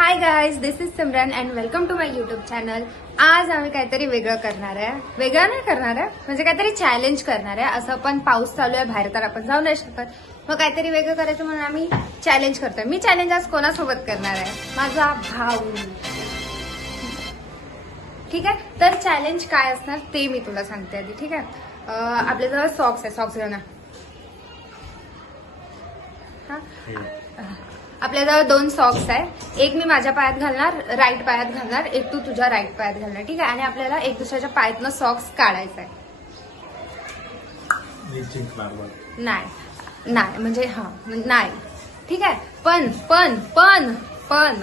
High guys, this is Simran and welcome to my YouTube channel. आज आम्ही काहीतरी वेगळं करणार आहे. वेगळं नाही करणार आहे म्हणजे काहीतरी चॅलेंज करणार आहे. असं पण पाऊस चालू आहे बाहेर, तर आपण जाऊ नाही शकत. मग काहीतरी वेगळं करायचं म्हणून आम्ही चॅलेंज करतोय. मी चॅलेंज आज कोणासोबत करणार आहे? माझा भाऊ. ठीक आहे, तर चॅलेंज काय असणार ते मी तुला सांगते आधी. ठीक आहे, आपल्याजवळ सॉक्स आहे. सॉक्स घेऊन आपल्याजवळ 2 सॉक्स आहे. एक मी माझ्या पायात घालणार, राईट पायात घालणार. एक तू तुझ्या राईट पायात घालणार. ठीक आहे, आणि आपल्याला एक दुसऱ्याच्या पायातनं सॉक्स काढायचा आहे. नाही म्हणजे नाही. ठीक आहे, पण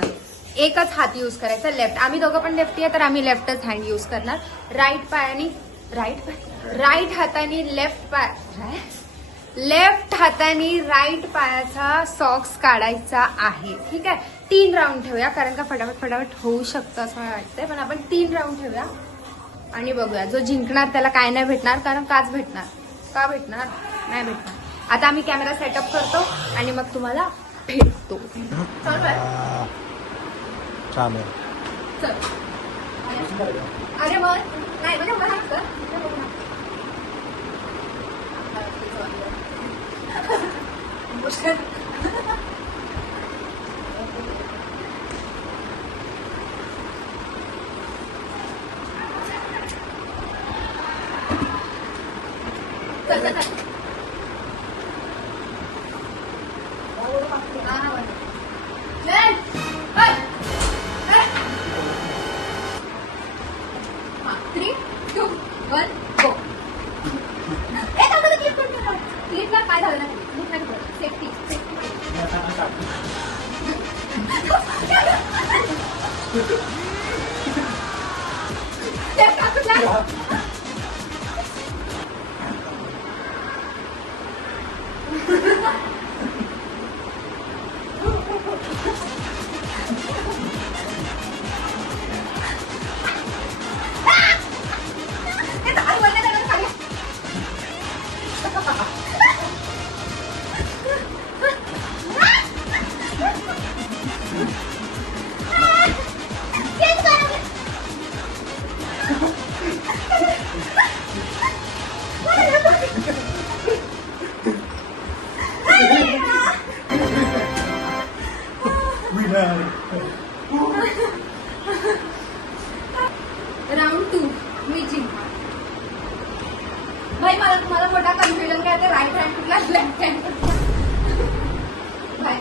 एकच हात यूज करायचा, लेफ्ट. आम्ही दोघं पण लेफ्टी आहे, तर आम्ही लेफ्टच हँड यूज करणार. राईट हाताने लेफ्ट हाताने राईट पायाचा सॉक्स काढायचा आहे. ठीक आहे, 3 राऊंड ठेवूया, कारण का फटाफट होऊ शकतं असं मला वाटतंय. पण आपण 3 राऊंड ठेवूया आणि बघूया जो जिंकणार त्याला काय नाही भेटणार. कारण काच भेटणार. का भेटणार? नाही भेटणार. आता आम्ही कॅमेरा सेटअप करतो आणि मग तुम्हाला भेटतो. छान आहे. चल. अरे मग नाही म्हणजे मला काय झालं नाही सेफ्टी राउंड 2 मी जिंकणार. भाई मला तुम्हाला मोठा कन्फ्युजन काय ते राईट हँड कुठला लेफ्ट हँड भाई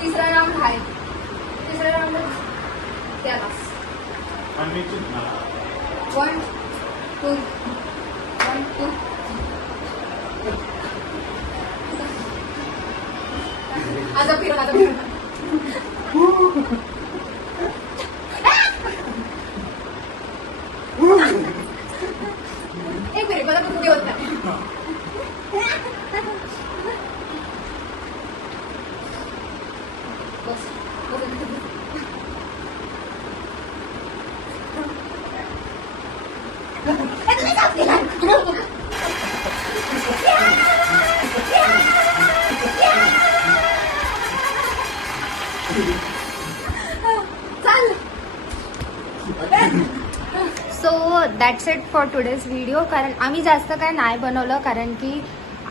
तिसरा राऊंड आहे. तिसरा राऊंड त्याला 1 2 आता फिर एक मिनिट मला कुठे होत नाही. So that's it for today's video. कारण आम्ही जास्त काय नाही बनवलं, कारण की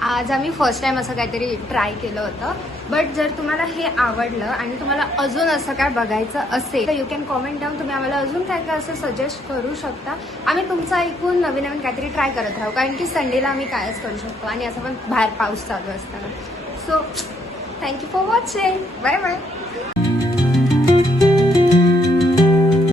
आज आम्ही फर्स्ट टाइम असं काहीतरी ट्राय केलं होतं. बट जर तुम्हाला हे आवडलं आणि तुम्हाला अजून असं काय बघायचं असेल तर यू कॅन कॉमेंट डाऊन. तुम्ही आम्हाला अजून काय काय असं सजेस्ट करू शकता. आम्ही तुमचं ऐकून नवीन नवीन काहीतरी ट्राय करत राहू, कारण की संडेला आम्ही कायच करू शकतो आणि असं पण बाहेर पाऊस चालू असताना. So thank you for watching. Bye bye.